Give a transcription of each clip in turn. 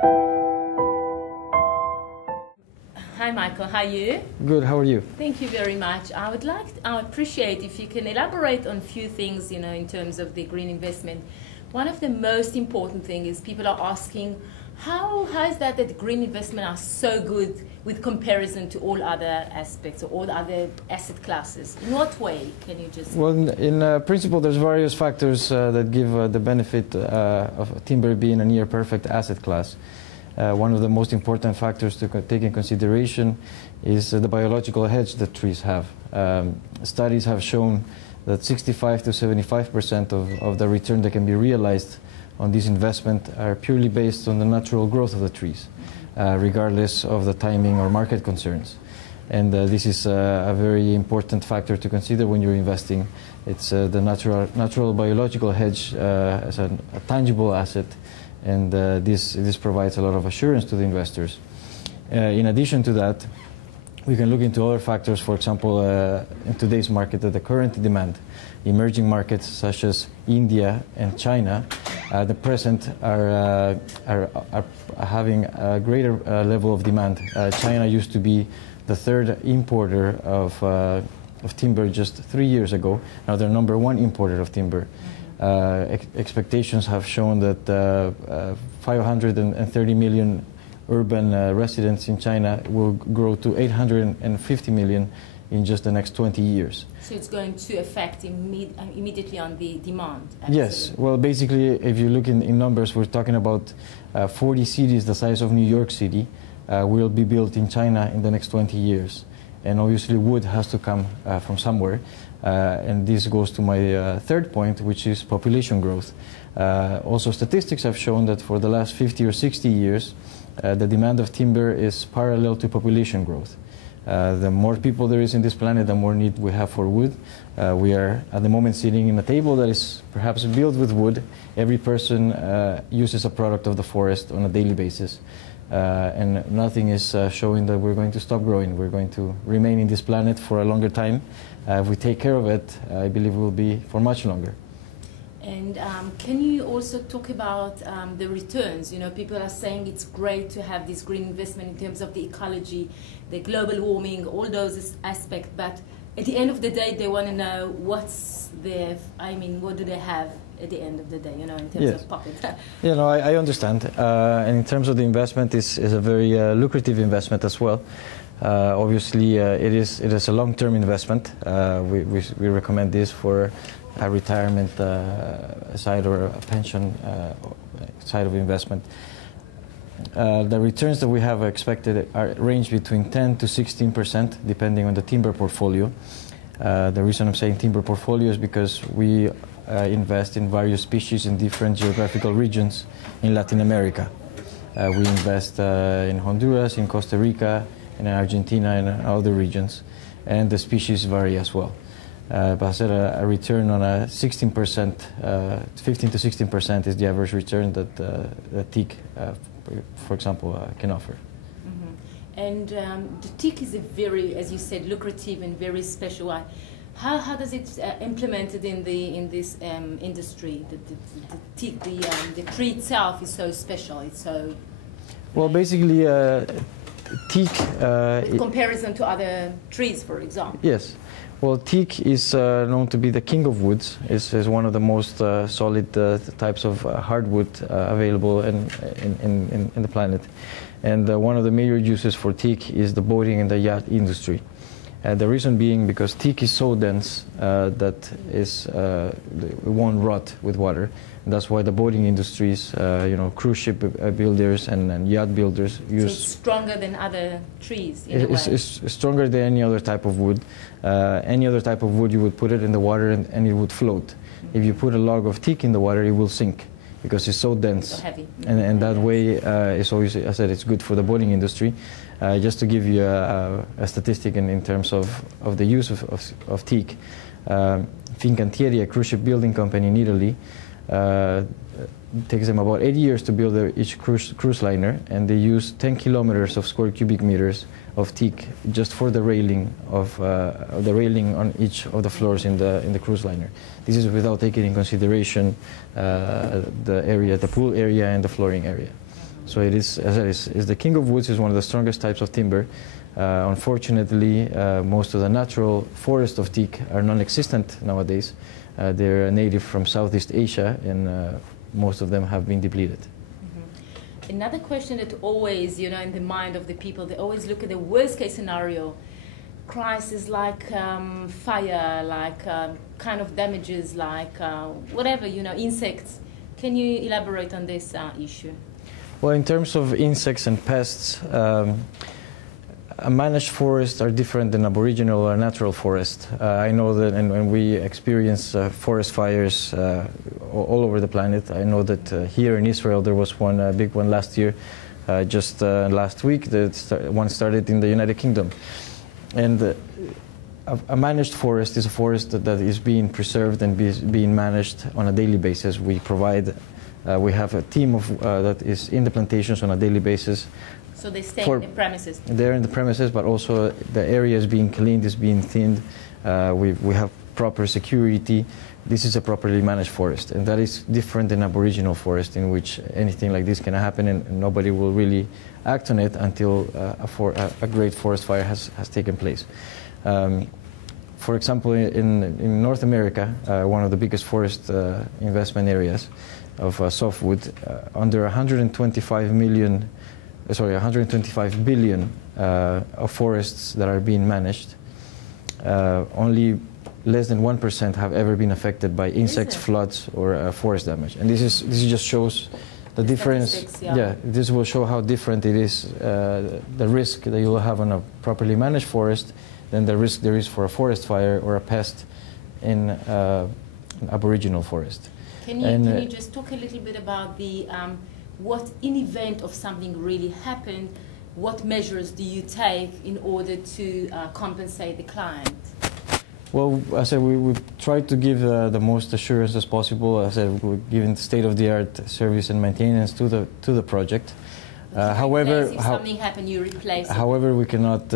Hi Michael, how are you? Good, how are you? Thank you very much. I would appreciate if you can elaborate on a few things, in terms of the green investment. One of the most important things is people are asking, how is that green investment are so good with comparison to all other aspects or all other asset classes? In what way can you just... Well, in principle, there's various factors that give the benefit of timber being a near perfect asset class. One of the most important factors to take in consideration is the biological hedge that trees have. Studies have shown that 65 to 75% of the return that can be realized on this investment are purely based on the natural growth of the trees, regardless of the timing or market concerns. And this is a very important factor to consider when you're investing. It's the natural biological hedge as a tangible asset, and this provides a lot of assurance to the investors. In addition to that, we can look into other factors. For example, in today's market, the current demand. Emerging markets such as India and China, at the present are having a greater level of demand. China used to be the third importer of timber just 3 years ago. Now they're number one importer of timber. Expectations have shown that 530 million urban residents in China will grow to 850 million in just the next 20 years. So it's going to affect immediately on the demand? Yes. Well, basically, if you look in numbers, we're talking about 40 cities the size of New York City will be built in China in the next 20 years. And obviously wood has to come from somewhere. And this goes to my third point, which is population growth. Also, statistics have shown that for the last 50 or 60 years, the demand of timber is parallel to population growth. The more people there is in this planet, the more need we have for wood. We are at the moment sitting in a table that is perhaps built with wood. Every person uses a product of the forest on a daily basis. And nothing is showing that we're going to stop growing. We're going to remain in this planet for a longer time. If we take care of it, I believe we'll be for much longer. And can you also talk about the returns? People are saying it's great to have this green investment in terms of the ecology, the global warming, all those aspects, but at the end of the day, they want to know what do they have at the end of the day, in terms of pocket. I understand. And in terms of the investment, is a very lucrative investment as well. Obviously, it is a long-term investment. We recommend this for a retirement side or a pension side of investment. The returns that we have expected range between 10 to 16%, depending on the timber portfolio. The reason I'm saying timber portfolio is because we invest in various species in different geographical regions in Latin America. We invest in Honduras, in Costa Rica, in Argentina, and other regions, and the species vary as well. But I said a return on a 16%, 15 to 16% is the average return that the טיק, for example, can offer. Mm-hmm. And the טיק is a very, as you said, lucrative and very special. How does it implemented in this industry? The טיק, the tree itself is so special. It's so. Well, basically, טיק. In comparison to other trees, for example. Yes. Well, טיק is known to be the king of woods. It's one of the most solid types of hardwood available in the planet. And one of the major uses for טיק is the boating and the yacht industry. The reason being because טיק is so dense that it won't rot with water. And that's why the boating industries, cruise ship builders and yacht builders use. So it's stronger than other trees in a way. It's stronger than any other type of wood. Any other type of wood, you would put it in the water and it would float. Mm-hmm. If you put a log of טיק in the water, it will sink because it's so dense. So heavy. And that way, it's always, I said, it's good for the boating industry. Just to give you a statistic in terms of the use of טיק, Fincantieri, a cruise ship building company in Italy, takes them about 80 years to build each cruise liner, and they use 10 kilometers of square cubic meters of טיק just for the railing on each of the floors in the cruise liner. This is without taking in consideration the pool area and the flooring area. So it is, as I said, is the king of woods, is one of the strongest types of timber. Unfortunately, most of the natural forests of teak are non-existent nowadays. They're native from Southeast Asia, and most of them have been depleted. Another question that always, you know, in the mind of the people, they always look at the worst case scenario, crisis like fire, like kind of damages, like whatever, you know, insects. Can you elaborate on this issue? Well, in terms of insects and pests, a managed forests are different than aboriginal or natural forest. I know that, and when we experience forest fires all over the planet, I know that here in Israel there was one big one last year, just last week. One started in the United Kingdom, and a managed forest is a forest that is being preserved and being managed on a daily basis. We provide, we have a team of that is in the plantations on a daily basis. So they stay in the premises? They're in the premises, but also the area is being cleaned, is being thinned. We have proper security. This is a properly managed forest, and that is different than aboriginal forest, in which anything like this can happen and nobody will really act on it until a great forest fire has taken place. For example, in North America, one of the biggest forest investment areas of softwood, under 125 billion of forests that are being managed, only less than 1% have ever been affected by insects, floods, or forest damage. And this just shows the difference. Yeah, this will show how different it is, the risk that you will have on a properly managed forest than the risk there is for a forest fire or a pest in an aboriginal forest. Can you just talk a little bit about the what, in event of something really happened, what measures do you take in order to compensate the client? Well, as I said, we try to give the most assurance as possible. As I said, we're giving state-of-the-art service and maintenance to the project. However, if something happened, you replace it. However, we cannot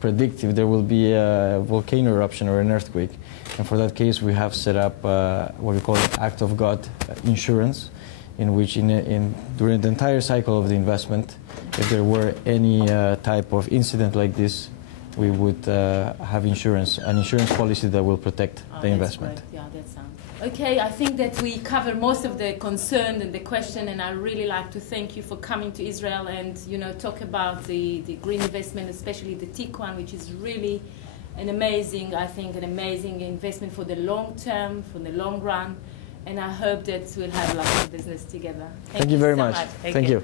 predict if there will be a volcano eruption or an earthquake. And for that case, we have set up what we call Act of God insurance, in which during the entire cycle of the investment, if there were any type of incident like this, we would have an insurance policy that will protect the investment. Great. Yeah, that sounds. Okay, I think that we cover most of the concern and the question, and I really like to thank you for coming to Israel and, you know, talk about the green investment, especially the টিק one, which is really an amazing investment for the long term, for the long run, and I hope that we'll have lots of business together. Thank you very much. Thank you.